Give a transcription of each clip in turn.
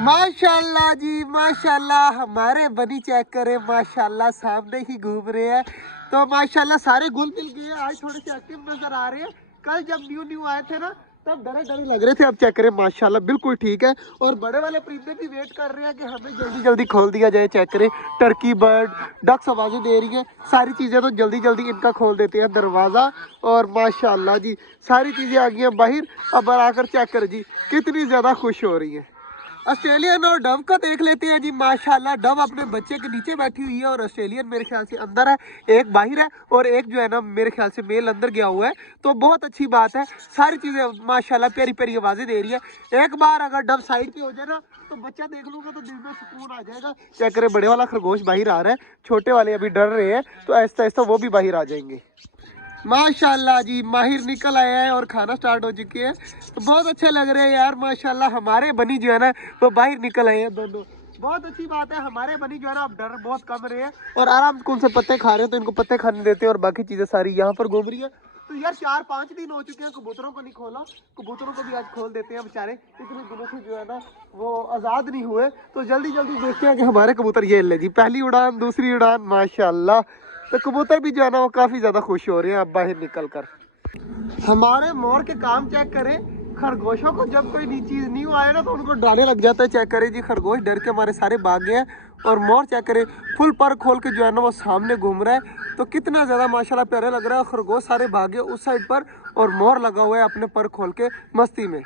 माशाल्लाह जी माशाल्लाह, हमारे बनी चेक करें माशाल्लाह, सामने ही घूम रहे हैं। तो माशाल्लाह सारे घुल मिल गए, आज थोड़े से एक्टिव नजर आ रहे हैं। कल जब न्यू आए थे ना तब डरे डरे लग रहे थे, अब चेक करें माशाल्लाह बिल्कुल ठीक है। और बड़े वाले परिंदे भी वेट कर रहे हैं कि हमें जल्दी जल्दी खोल दिया जाए। चेक करें टर्की बर्ड डक्स आवाजें दे रही है, सारी चीज़ें तो जल्दी जल्दी इनका खोल देते हैं दरवाज़ा। और माशाल्लाह जी सारी चीज़ें आ गई हैं बाहर। अब आकर चेक करें जी कितनी ज़्यादा खुश हो रही है। ऑस्ट्रेलियन और डव का देख लेते हैं जी। माशाल्लाह डव अपने बच्चे के नीचे बैठी हुई है और ऑस्ट्रेलियन मेरे ख्याल से अंदर है, एक बाहर है और एक जो है ना मेरे ख्याल से मेल अंदर गया हुआ है। तो बहुत अच्छी बात है, सारी चीज़ें माशाल्लाह प्यारी प्यारी आवाज़ें दे रही है। एक बार अगर डव साइड पे हो जाए ना तो बच्चा देख लूँगा तो दिल में सुकून आ जाएगा। चेक करें बड़े वाला खरगोश बाहर आ रहा है, छोटे वाले अभी डर रहे हैं, तो ऐसा ऐसा वो भी बाहर आ जाएंगे। माशाल्लाह जी माहिर निकल आया है और खाना स्टार्ट हो चुकी है, तो बहुत अच्छे लग रहे हैं यार। माशाल्लाह हमारे बनी जो है ना वो बाहर निकल आए हैं दोनों, बहुत अच्छी बात है। हमारे बनी जो है ना अब डर बहुत कम रहे हैं और आराम से कौन से पत्ते खा रहे हैं, तो इनको पत्ते खाने देते हैं और बाकी चीज़ें सारी यहाँ पर घूम रही है। तो यार 4-5 दिन हो चुके हैं कबूतरों को नहीं खोला, कबूतरों को भी आज खोल देते हैं। बेचारे इतने दिनों से जो है ना वो आज़ाद नहीं हुए, तो जल्दी जल्दी देखते हैं कि हमारे कबूतर ये ले जी पहली उड़ान दूसरी उड़ान माशाल्लाह। तो कबूतर भी जो है ना वो काफ़ी ज़्यादा खुश हो रहे हैं अब बाहर निकल कर। हमारे मोर के काम चेक करें, खरगोशों को जब कोई नई चीज़ न्यू आए ना तो उनको डराने लग जाता है। चेक करें जी खरगोश डर के हमारे सारे भाग गए हैं और मोर चेक करें फुल पर खोल के जो है ना वो सामने घूम रहा है। तो कितना ज़्यादा माशाल्लाह प्यारा लग रहा है। खरगोश सारे भागे उस साइड पर और मोर लगा हुआ है अपने पर खोल के मस्ती में,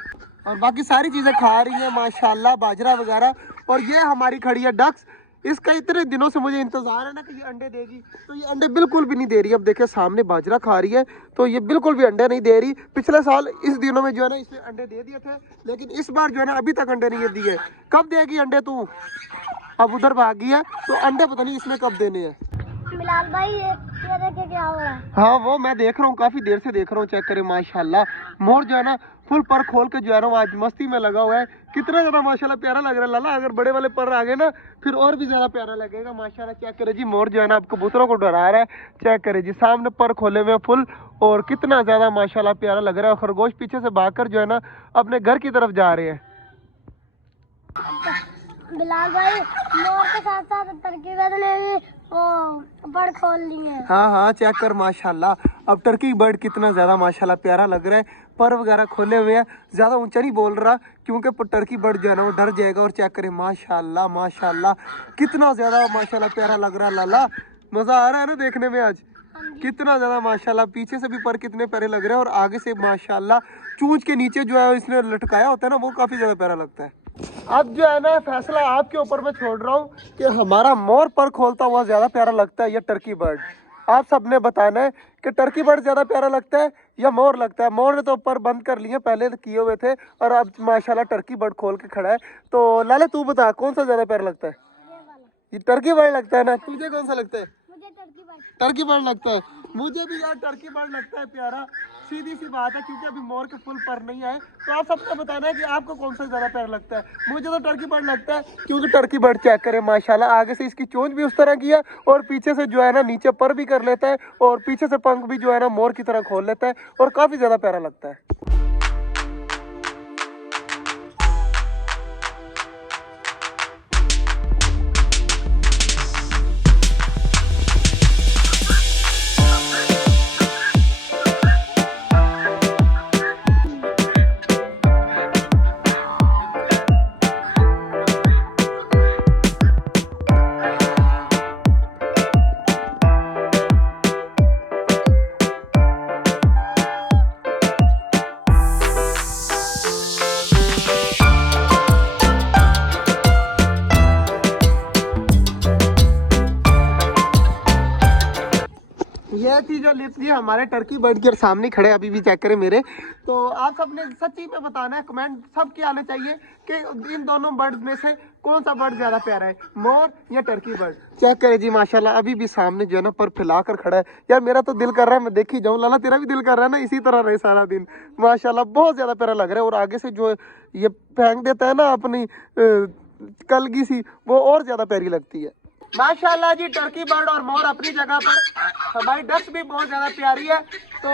और बाकी सारी चीज़ें खा रही हैं माशाल्लाह बाजरा वगैरह। और ये हमारी खड़ी है डक्स, इसका इतने दिनों से मुझे इंतजार है ना कि ये अंडे देगी, तो ये अंडे बिल्कुल भी नहीं दे रही। अब देखे सामने बाजरा खा रही है, तो ये बिल्कुल भी अंडे नहीं दे रही। पिछले साल इस दिनों में जो है ना इसने अंडे दे दिए थे, लेकिन इस बार जो है ना अभी तक अंडे नहीं दिए। कब देगी अंडे तू? अब उधर भागी है, तो अंडे पता नहीं इसमें कब देने हैं। बिलाल भाई ये देखे क्या हो रहा है? हाँ वो मैं देख रहा हूँ, काफी देर से देख रहा हूँ। चेक करें माशाल्लाह मोर जो है ना फुल पर खोल के जो है ना आज मस्ती में लगा हुआ है। कितना ज्यादा माशाल्लाह प्यारा लग रहा है लाला। अगर बड़े वाले पर आ गए ना फिर और भी ज्यादा प्यारा लगेगा माशाल्लाह। चेक करे जी मोर जो है ना अब कबूतरों को डरा रहा है। चेक करे जी सामने पर खोले हुए फुल, और कितना ज्यादा माशाल्लाह प्यारा लग रहा है। खरगोश पीछे से भागकर जो है ना अपने घर की तरफ जा रहे हैं। बिलाल भाई मोर के साथ साथ टर्की बर्ड ने भी बर्ड खोल ली है। हाँ चेक कर माशाल्लाह अब टर्की बर्ड कितना ज़्यादा माशाल्लाह प्यारा लग रहा है। पर वगैरह खोले हुए हैं, ज़्यादा ऊंचा नहीं बोल रहा क्योंकि टर्की बर्ड जो है ना वो डर जाएगा। और चेक करें माशाल्लाह माशाल्लाह कितना ज़्यादा माशाल्लाह प्यारा लग रहा है लाला। मज़ा आ रहा है ना देखने में आज, कितना ज़्यादा माशाल्लाह। पीछे से भी पर कितने प्यारे लग रहे हैं और आगे से माशाल्लाह चूंच के नीचे जो है इसने लटकाया होता है ना वो काफ़ी ज़्यादा प्यारा लगता है। अब जो है ना फैसला आपके ऊपर मैं छोड़ रहा हूँ कि हमारा मोर पर खोलता हुआ ज़्यादा प्यारा लगता है या टर्की बर्ड। आप सबने बताना है कि टर्की बर्ड ज़्यादा प्यारा लगता है या मोर लगता है। मोर ने तो पर बंद कर लिए पहले किए हुए थे और अब माशाल्लाह टर्की बर्ड खोल के खड़ा है। तो लाले तू बता कौन सा ज़्यादा प्यारा लगता है? ये टर्की बर्ड लगता है ना। तुझे कौन सा लगता है? मुझे टर्की बर्ड लगता है। मुझे भी यार टर्की बर्ड लगता है प्यारा, सीधी सी बात है, क्योंकि अभी मोर के फुल पर नहीं आए। तो आप सबको बताना है कि आपको कौन सा ज़्यादा प्यारा लगता है। मुझे तो टर्की बर्ड लगता है, क्योंकि टर्की बर्ड चेक करें माशाल्लाह आगे से इसकी चोंच भी उस तरह की है और पीछे से जो है ना नीचे पर भी कर लेता है और पीछे से पंख भी जो है ना मोर की तरह खोल लेता है और काफ़ी ज़्यादा प्यारा लगता है। ये थी जो लिप्स जी हमारे टर्की बर्ड के सामने खड़े अभी भी चेक करें मेरे। तो आप सबने सच्ची में बताना है, कमेंट सबके आने चाहिए कि इन दोनों बर्ड्स में से कौन सा बर्ड ज्यादा प्यारा है, मोर या टर्की बर्ड। चेक करें जी माशाल्लाह अभी भी सामने जो है ना पर फैला कर खड़ा है। यार मेरा तो दिल कर रहा है मैं देख ही जाऊँ। लाला तेरा भी दिल कर रहा है ना इसी तरह रहे सारा दिन। माशाल्लाह बहुत ज्यादा प्यारा लग रहा है और आगे से जो ये फेंक देता है ना अपनी कलगी सी, वो और ज्यादा प्यारी लगती है। माशाल्लाह जी टर्की बर्ड और मोर अपनी जगह पर, हमारी डक्स भी बहुत ज़्यादा प्यारी है। तो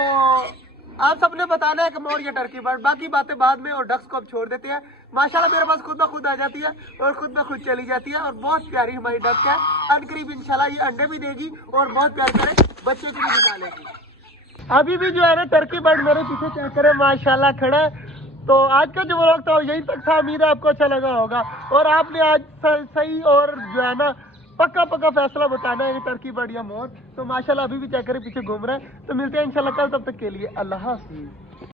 आप सबने बताना है कि मोर या टर्की बर्ड, बाकी बातें बाद में, और डक्स को अब छोड़ देते हैं। माशाल्लाह मेरे पास खुद ब खुद आ जाती है और खुद ब खुद चली जाती है। और बहुत प्यारी हमारी डक है, अनकरीब इंशाल्लाह ये अंडे भी देगी और बहुत प्यारे प्यारे बच्चे भी निकालेगी। अभी भी जो है ना टर्की बर्ड मेरे पीछे चेक करें माशाल्लाह खड़ा है। तो आज का जो व्लॉग था यहीं तक था, उम्मीद है आपको अच्छा लगा होगा और आपने आज सही और जो है ना पक्का फैसला बताना है टर्की बर्ड या मोर। तो माशाल्लाह अभी भी चेक करें पीछे घूम रहा है। तो मिलते हैं इंशाल्लाह कल, तब तक के लिए अल्लाह हाफिज़।